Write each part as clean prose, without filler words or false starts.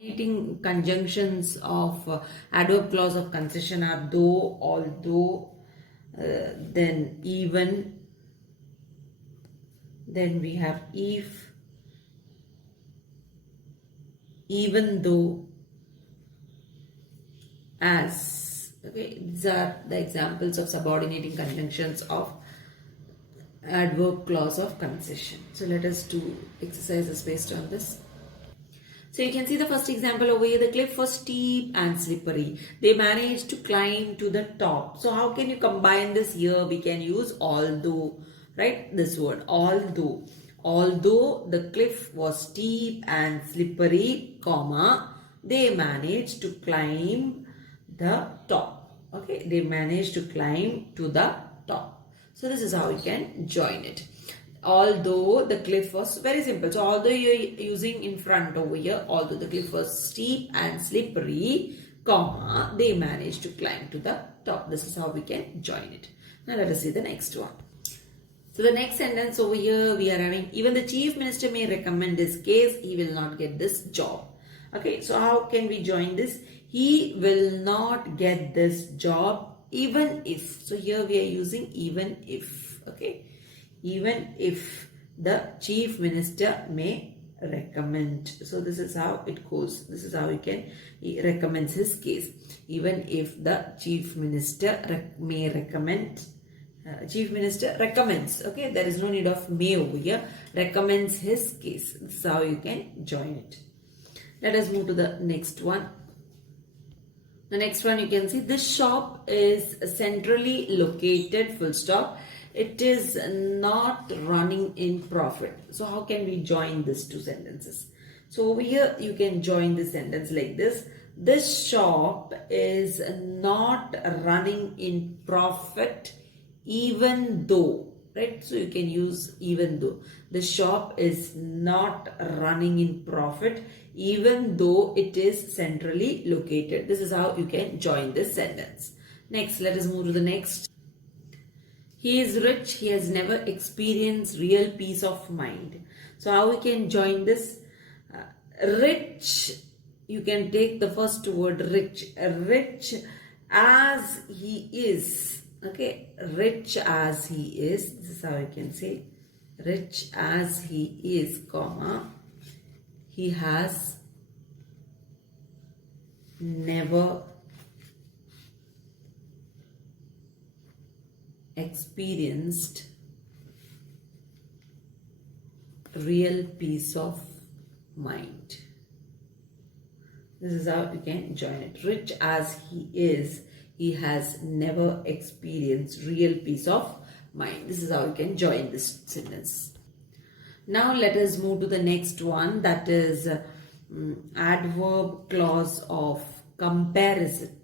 Subordinating conjunctions of adverb clause of concession are though, although, then even, then we have if, even though, as. Okay, these are the examples of subordinating conjunctions of adverb clause of concession. So let us do exercises based on this. So you can see the first example over here. The cliff was steep and slippery. They managed to climb to the top. So how can you combine this here? We can use although, right? This word, although. Although the cliff was steep and slippery, comma, they managed to climb the top. Okay, they managed to climb to the top. So this is how you can join it. Although the cliff was very simple. So although you're using in front over here, although the cliff was steep and slippery, comma, they managed to climb to the top. This is how we can join it. Now let us see the next one. So the next sentence over here, we are having, even the chief minister may recommend his case, he will not get this job. Okay, so how can we join this? He will not get this job even if. So here we are using even if. Okay, even if the chief minister may recommend. So this is how it goes. This is how he recommends his case. Even if the chief minister may recommend. Chief minister recommends. Okay, there is no need of may over here. Recommends his case. This is how you can join it. Let us move to the next one. The next one, you can see this shop is centrally located, full stop. It is not running in profit. So how can we join these two sentences? So over here, you can join this sentence like this. This shop is not running in profit even though, right? So you can use even though. The shop is not running in profit even though it is centrally located. This is how you can join this sentence. Next, let us move to the next. He is rich. He has never experienced real peace of mind. So how we can join this? Rich, you can take the first word rich. Rich as he is. Okay, rich as he is. This is how you can say. Rich as he is, comma. He has never experienced real peace of mind. This is how you can join it. Rich as he is, he has never experienced real peace of mind. This is how you can join this sentence. Now let us move to the next one, that is adverb clause of comparison.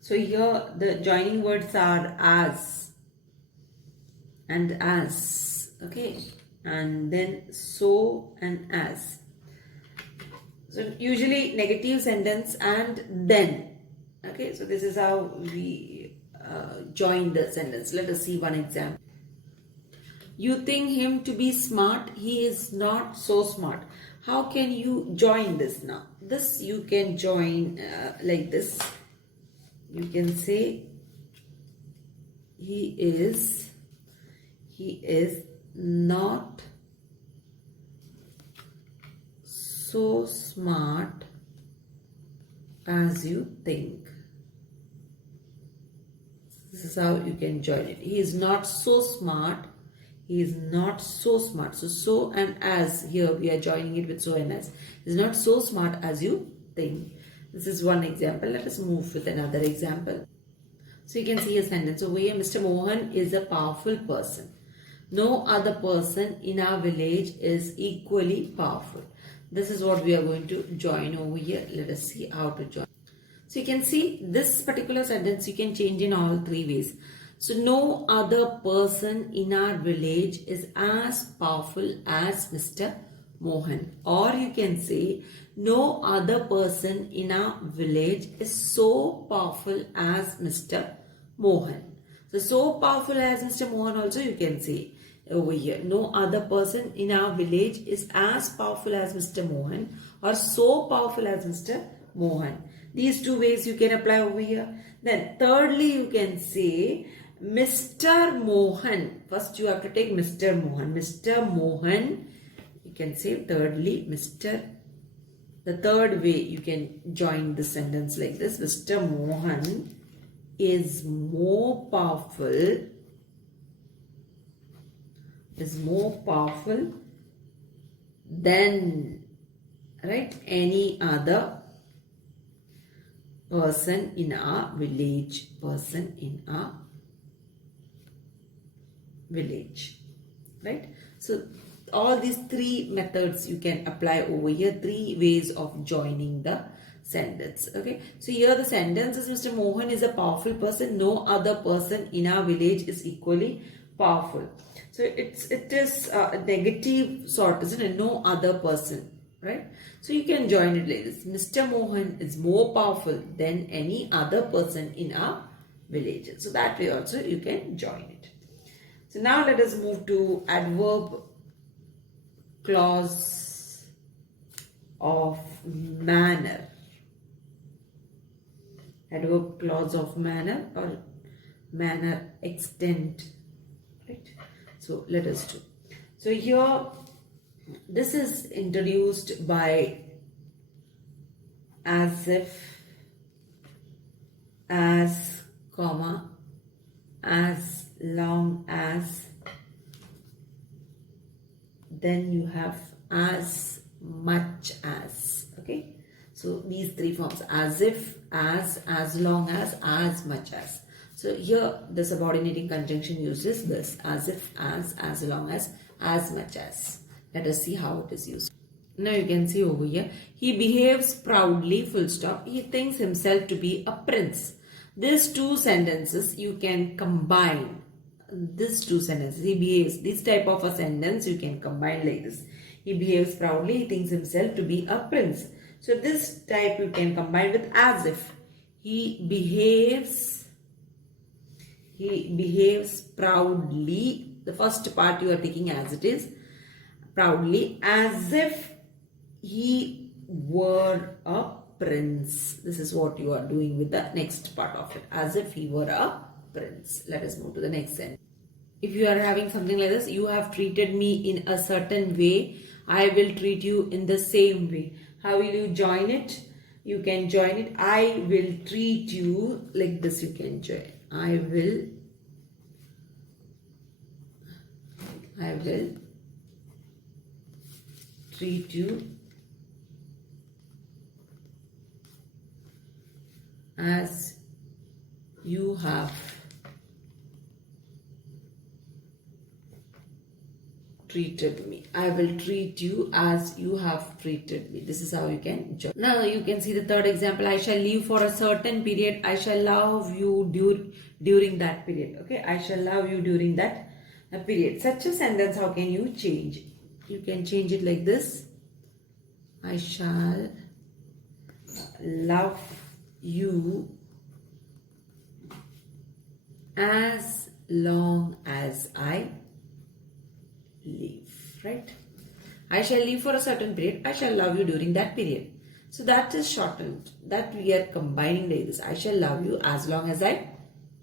So here the joining words are as and as, okay, and then so and as. So usually negative sentence and then, okay, so this is how we join the sentence. Let us see one example. You think him to be smart, he is not so smart. How can you join this now? This you can join like this. You can say he is not so smart as you think. This is how you can join it. He is not so smart. He is not so smart. So and as, here we are joining it with so and as. He is not so smart as you think. This is one example. Let us move with another example. So you can see a sentence over here. Mr. Mohan is a powerful person. No other person in our village is equally powerful. This is what we are going to join over here. Let us see how to join. So you can see this particular sentence you can change in all three ways. So no other person in our village is as powerful as Mr. Mohan. Or you can say, no other person in our village is so powerful as Mr. Mohan. So powerful as Mr. Mohan also you can say over here. No other person in our village is as powerful as Mr. Mohan or so powerful as Mr. Mohan. These two ways you can apply over here. Then thirdly you can say Mr. Mohan. First you have to take Mr. Mohan. Mr. Mohan, you can say thirdly Mr. The third way you can join the sentence like this. Mr. Mohan is more powerful than, right, any other person in our village. Right? So all these three methods you can apply over here. Three ways of joining the sentence. Okay, so here the sentence is Mr. Mohan is a powerful person. No other person in our village is equally powerful. So it is a negative sort, isn't it? No other person, right? So you can join it like this. Mr. Mohan is more powerful than any other person in our village. So that way also you can join it. So now let us move to adverb clause of manner. Adverb clause of manner or manner extent, right? So let us do. So here this is introduced by as if, as, comma, as long as, then you have as much as. Okay, so these three forms: as if, as long as much as. So here the subordinating conjunction uses this: as if, as long as much as. Let us see how it is used. Now you can see over here, he behaves proudly, full stop. He thinks himself to be a prince. These two sentences you can combine. These two sentences, he behaves, this type of a sentence you can combine like this. He behaves proudly, he thinks himself to be a prince. So this type you can combine with as if. He behaves proudly. The first part you are taking as it is, proudly, as if he were a prince. This is what you are doing with the next part of it, as if he were a prince. Let us move to the next sentence. If you are having something like this, you have treated me in a certain way, I will treat you in the same way. How will you join it? You can join it, I will treat you, like this you can join. I will treat you as you have treated me. I will treat you as you have treated me. This is how you can join. Now you can see the third example. I shall leave for a certain period. I shall love you during that period. Okay, I shall love you during that period. Such a sentence, how can you change? You can change it like this. I shall love you as long as I live, right? I shall live for a certain period. I shall love you during that period. So that is shortened. That we are combining like this. I shall love you as long as I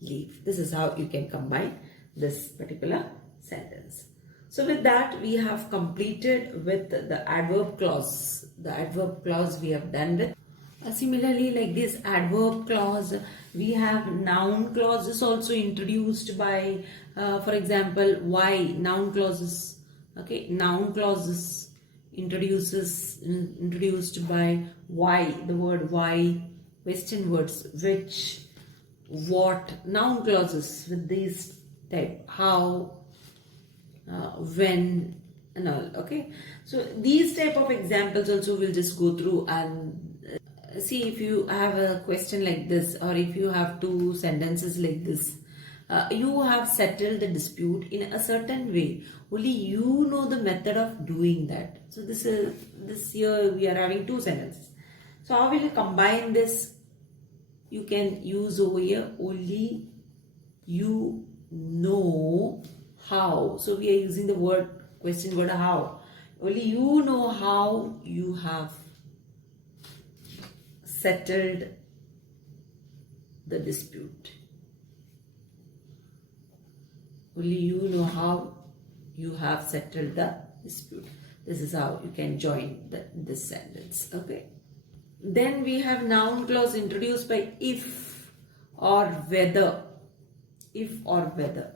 live. This is how you can combine this particular sentence. So with that, we have completed with the adverb clause. The adverb clause we have done with. Similarly, like this adverb clause, we have noun clauses also introduced by, for example, why. Noun clauses, okay, noun clauses introduced by why, the word why, question words, which, what, noun clauses with these type, how, when, and all. Okay, so these type of examples also we'll just go through and see if you have a question like this, or if you have two sentences like this, you have settled the dispute in a certain way. Only you know the method of doing that. So this here we are having two sentences. So how will you combine this? You can use over here only you know how. So we are using the word question word how. Only you know how you have settled the dispute. Only you know how you have settled the dispute. This is how you can join this sentence. Okay. Then we have noun clause introduced by if or whether. If or whether.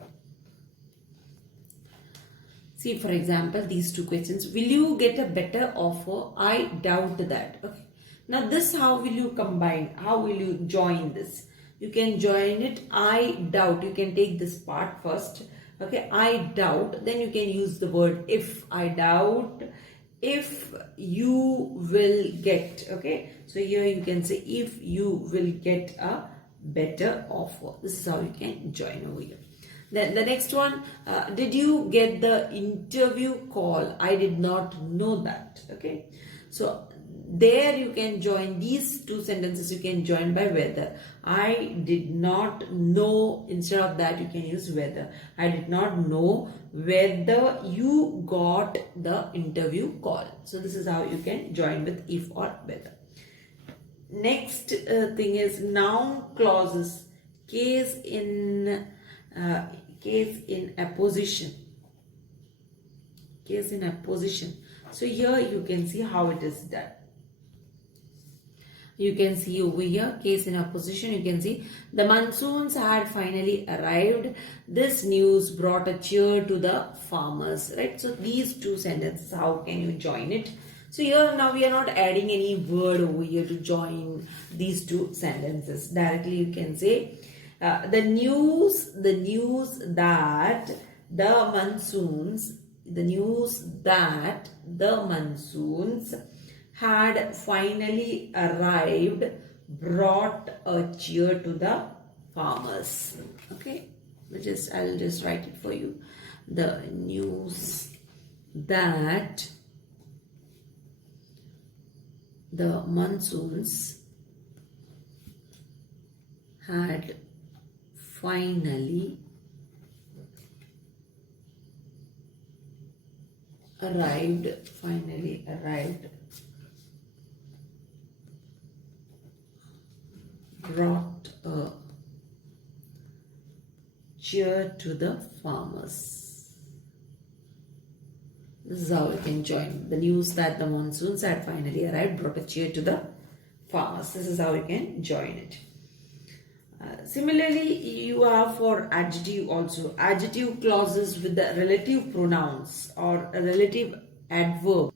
See, for example, these two questions. Will you get a better offer? I doubt that. Okay. Now this, how will you combine? How will you join this? You can join it. I doubt. You can take this part first. Okay. I doubt. Then you can use the word if. I doubt if you will get. Okay. So here you can say if you will get a better offer. This is how you can join over here. Then the next one, did you get the interview call? I did not know that. Okay. So there you can join these two sentences. You can join by whether. I did not know. Instead of that, you can use whether. I did not know whether you got the interview call. So this is how you can join with if or whether. Next thing is noun clauses. Case in apposition. Case in apposition. So here you can see how it is done. You can see over here, case in apposition, you can see the monsoons had finally arrived. This news brought a cheer to the farmers, right? So these two sentences, how can you join it? So here now we are not adding any word over here to join these two sentences. Directly you can say the news that the monsoons had finally arrived brought a cheer to the farmers. Okay, I'll just write it for you. The news that the monsoons had finally arrived brought a cheer to the farmers. This is how you can join. The news that the monsoons had finally arrived brought a cheer to the farmers. This is how you can join it. Similarly, you have for adjective also. Adjective clauses with the relative pronouns or a relative adverb.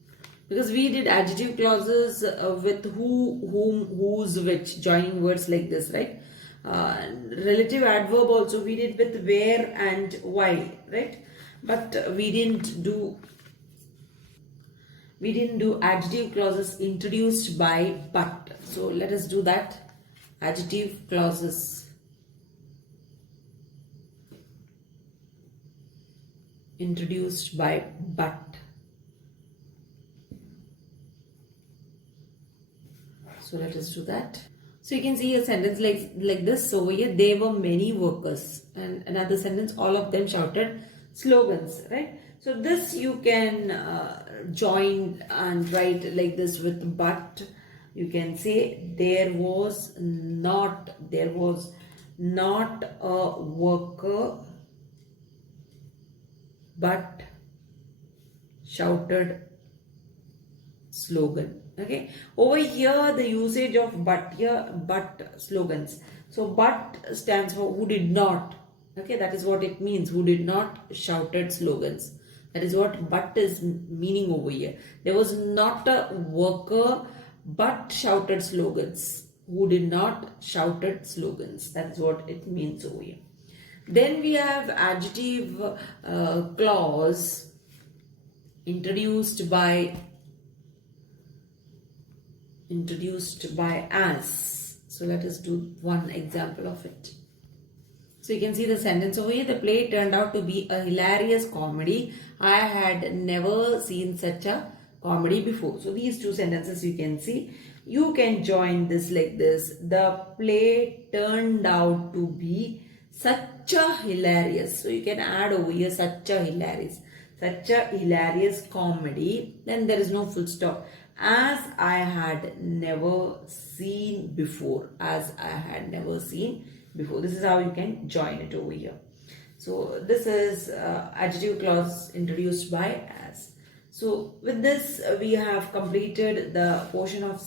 Because we did adjective clauses with who, whom, whose, which, joining words like this, right? Relative adverb also we did with where and why, right? But we didn't do adjective clauses introduced by but. So let us do that. Adjective clauses introduced by but. So let us do that. So you can see a sentence like this. So over here, there were many workers. And another sentence, all of them shouted slogans, right? So this you can join and write like this with but. You can say there was not a worker but shouted slogan. Okay, over here the usage of but, here but slogans. So but stands for who did not. Okay, that is what it means, who did not shouted slogans. That is what but is meaning over here. There was not a worker but shouted slogans. Who did not shouted slogans. That is what it means over here. Then we have adjective clause introduced by as. So let us do one example of it. So you can see the sentence over here. The play turned out to be a hilarious comedy. I had never seen such a comedy before. So these two sentences you can see. You can join this like this. The play turned out to be such a hilarious. So you can add over here such a hilarious. Such a hilarious comedy. Then there is no full stop. As I had never seen before. As I had never seen before. This is how you can join it over here. So this is adjective clause introduced by as. So with this we have completed the portion of